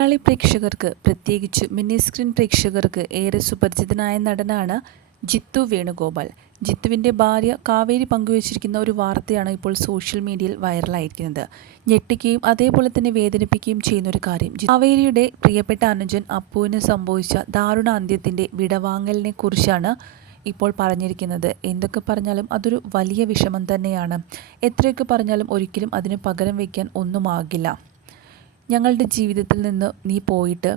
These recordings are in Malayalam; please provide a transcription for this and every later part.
മലയാളി പ്രേക്ഷകർക്ക് പ്രത്യേകിച്ച് മിനി സ്ക്രീൻ പ്രേക്ഷകർക്ക് ഏറെ സുപരിചിതനായ നടനാണ് ജിത്തു വേണുഗോപാൽ. ജിത്തുവിന്റെ ഭാര്യ കാവേരി പങ്കുവച്ചിരിക്കുന്ന ഒരു വാർത്തയാണ് ഇപ്പോൾ സോഷ്യൽ മീഡിയയിൽ വൈറലായിരിക്കുന്നത്. ഞെട്ടിക്കുകയും അതേപോലെ തന്നെ വേദനിപ്പിക്കുകയും ചെയ്യുന്ന ഒരു കാര്യം കാവേരിയുടെ പ്രിയപ്പെട്ട അനുജൻ അപ്പുവിന് സംഭവിച്ച ദാരുണ അന്ത്യത്തിന്റെ വിടവാങ്ങലിനെ കുറിച്ചാണ് ഇപ്പോൾ പറഞ്ഞിരിക്കുന്നത്. എന്തൊക്കെ പറഞ്ഞാലും അതൊരു വലിയ വിഷമം തന്നെയാണ്. എത്രയൊക്കെ പറഞ്ഞാലും ഒരിക്കലും അതിന് പകരം വയ്ക്കാൻ ഒന്നുമാകില്ല. ഞങ്ങളുടെ ജീവിതത്തിൽ നിന്ന് നീ പോയിട്ട്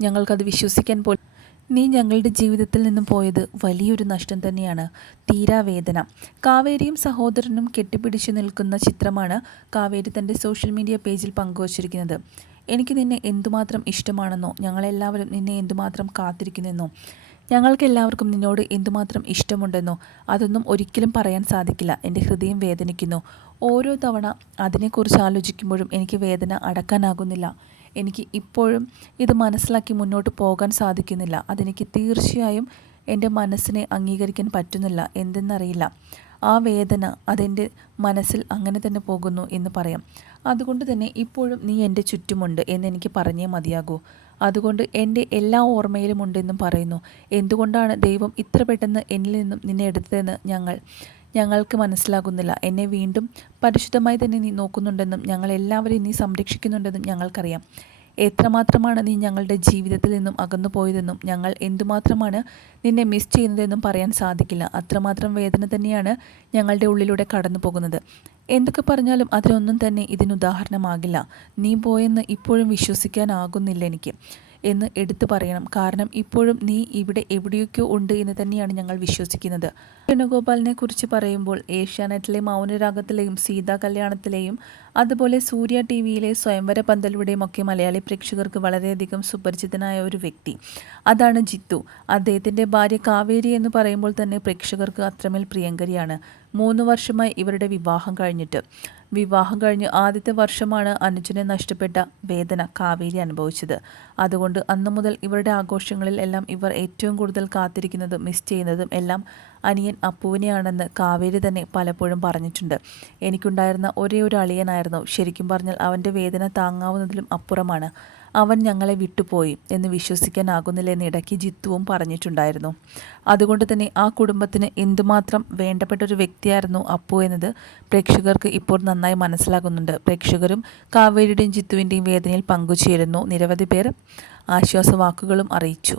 ഞങ്ങൾക്കത് വിശ്വസിക്കാൻ പോലും നീ ഞങ്ങളുടെ ജീവിതത്തിൽ നിന്നും പോയത് വലിയൊരു നഷ്ടം തന്നെയാണ്. തീരാവേദന കാവേരിയും സഹോദരനും കെട്ടിപ്പിടിച്ചു നിൽക്കുന്ന ചിത്രമാണ് കാവേരി തന്റെ സോഷ്യൽ മീഡിയ പേജിൽ പങ്കുവച്ചിരിക്കുന്നത്. എനിക്ക് നിന്നെ എന്തുമാത്രം ഇഷ്ടമാണെന്നോ ഞങ്ങളെല്ലാവരും നിന്നെ എന്തുമാത്രം കാത്തിരിക്കുന്നെന്നോ ഞങ്ങൾക്ക് എല്ലാവർക്കും നിന്നോട് എന്തുമാത്രം ഇഷ്ടമുണ്ടെന്നോ അതൊന്നും ഒരിക്കലും പറയാൻ സാധിക്കില്ല. എന്റെ ഹൃദയം വേദനിക്കുന്നു. ഓരോ തവണ അതിനെക്കുറിച്ച് ആലോചിക്കുമ്പോഴും എനിക്ക് വേദന അടക്കാനാകുന്നില്ല. എനിക്ക് ഇപ്പോഴും ഇത് മനസ്സിലാക്കി മുന്നോട്ട് പോകാൻ സാധിക്കുന്നില്ല. അതെനിക്ക് തീർച്ചയായും എന്റെ മനസ്സിനെ അംഗീകരിക്കാൻ പറ്റുന്നില്ല. എന്തെന്നറിയില്ല. ആ വേദന അതെന്റെ മനസ്സിൽ അങ്ങനെ തന്നെ പോകുന്നു എന്ന് പറയാം. അതുകൊണ്ട് തന്നെ ഇപ്പോഴും നീ എന്റെ ചുറ്റുമുണ്ട് എന്നെനിക്ക് പറഞ്ഞേ മതിയാകൂ. അതുകൊണ്ട് എന്റെ എല്ലാ ഓർമ്മയിലും ഉണ്ടെന്നും പറയുന്നു. എന്തുകൊണ്ടാണ് ദൈവം ഇത്ര പെട്ടെന്ന് എന്നിൽ നിന്നും നിന്നെ എടുത്തതെന്ന് ഞങ്ങൾ ഞങ്ങൾക്ക് മനസ്സിലാകുന്നില്ല. എന്നെ വീണ്ടും പരിശുദ്ധമായി തന്നെ നീ നോക്കുന്നുണ്ടെന്നും ഞങ്ങൾ എല്ലാവരെയും നീ സംരക്ഷിക്കുന്നുണ്ടെന്നും ഞങ്ങൾക്കറിയാം. എത്രമാത്രമാണ് നീ ഞങ്ങളുടെ ജീവിതത്തിൽ നിന്നും അകന്നു പോയതെന്നും ഞങ്ങൾ എന്തുമാത്രമാണ് നിന്നെ മിസ് ചെയ്യുന്നതെന്നും പറയാൻ സാധിക്കില്ല. അത്രമാത്രം വേദന തന്നെയാണ് ഞങ്ങളുടെ ഉള്ളിലൂടെ കടന്നു പോകുന്നത്. എന്തൊക്കെ പറഞ്ഞാലും അതിനൊന്നും തന്നെ ഇതിനുദാഹരണമാകില്ല നീ പോയെന്ന് ഇപ്പോഴും വിശ്വസിക്കാനാകുന്നില്ല എനിക്ക്. എന്ന് എടുത്തു പറയണം. കാരണം ഇപ്പോഴും നീ ഇവിടെ എവിടെയൊക്കെയോ ഉണ്ട് എന്ന് തന്നെയാണ് ഞങ്ങൾ വിശ്വസിക്കുന്നത്. വേണുഗോപാലിനെ കുറിച്ച് പറയുമ്പോൾ ഏഷ്യാനെറ്റിലെ മൗനരാഗത്തിലെയും സീതാ കല്യാണത്തിലെയും അതുപോലെ സൂര്യ ടി വിയിലെ സ്വയംവര പന്തലുടെയും ഒക്കെ മലയാളി പ്രേക്ഷകർക്ക് വളരെയധികം സുപരിചിതനായ ഒരു വ്യക്തി. അതാണ് ജിത്തു. അദ്ദേഹത്തിന്റെ ഭാര്യ കാവേരി എന്ന് പറയുമ്പോൾ തന്നെ പ്രേക്ഷകർക്ക് അത്രമേൽ പ്രിയങ്കരിയാണ്. മൂന്ന് വർഷമായി ഇവരുടെ വിവാഹം കഴിഞ്ഞിട്ട്. വിവാഹം കഴിഞ്ഞ് ആദ്യത്തെ വർഷമാണ് അനുജനെ നഷ്ടപ്പെട്ട വേദന കാവേരി അനുഭവിച്ചത്. അതുകൊണ്ട് അന്നു മുതൽ ഇവരുടെ ആഘോഷങ്ങളിൽ എല്ലാം ഇവർ ഏറ്റവും കൂടുതൽ കാത്തിരിക്കുന്നതും മിസ് ചെയ്യുന്നതും എല്ലാം അനിയൻ അപ്പുവിനെയാണെന്ന് കാവേരി തന്നെ പലപ്പോഴും പറഞ്ഞിട്ടുണ്ട്. എനിക്കുണ്ടായിരുന്ന ഒരേ ഒരു അളിയനായിരുന്നു. ശരിക്കും പറഞ്ഞാൽ അവന്റെ വേദന താങ്ങാവുന്നതിലും അപ്പുറമാണ്. അവൻ ഞങ്ങളെ വിട്ടുപോയി എന്ന് വിശ്വസിക്കാനാകുന്നില്ല എന്ന് ഇടയ്ക്ക് ജിത്തുവും പറഞ്ഞിട്ടുണ്ടായിരുന്നു. അതുകൊണ്ട് തന്നെ ആ കുടുംബത്തിന് എന്തുമാത്രം വേണ്ടപ്പെട്ട ഒരു വ്യക്തിയായിരുന്നു അപ്പു എന്നത് പ്രേക്ഷകർക്ക് ഇപ്പോൾ നന്നായി മനസ്സിലാകുന്നുണ്ട്. പ്രേക്ഷകരും കാവേരിയുടെയും ജിത്തുവിന്റെയും വേദനയിൽ പങ്കുചേരുന്നു. നിരവധി പേർ ആശ്വാസവാക്കുകളും അറിയിച്ചു.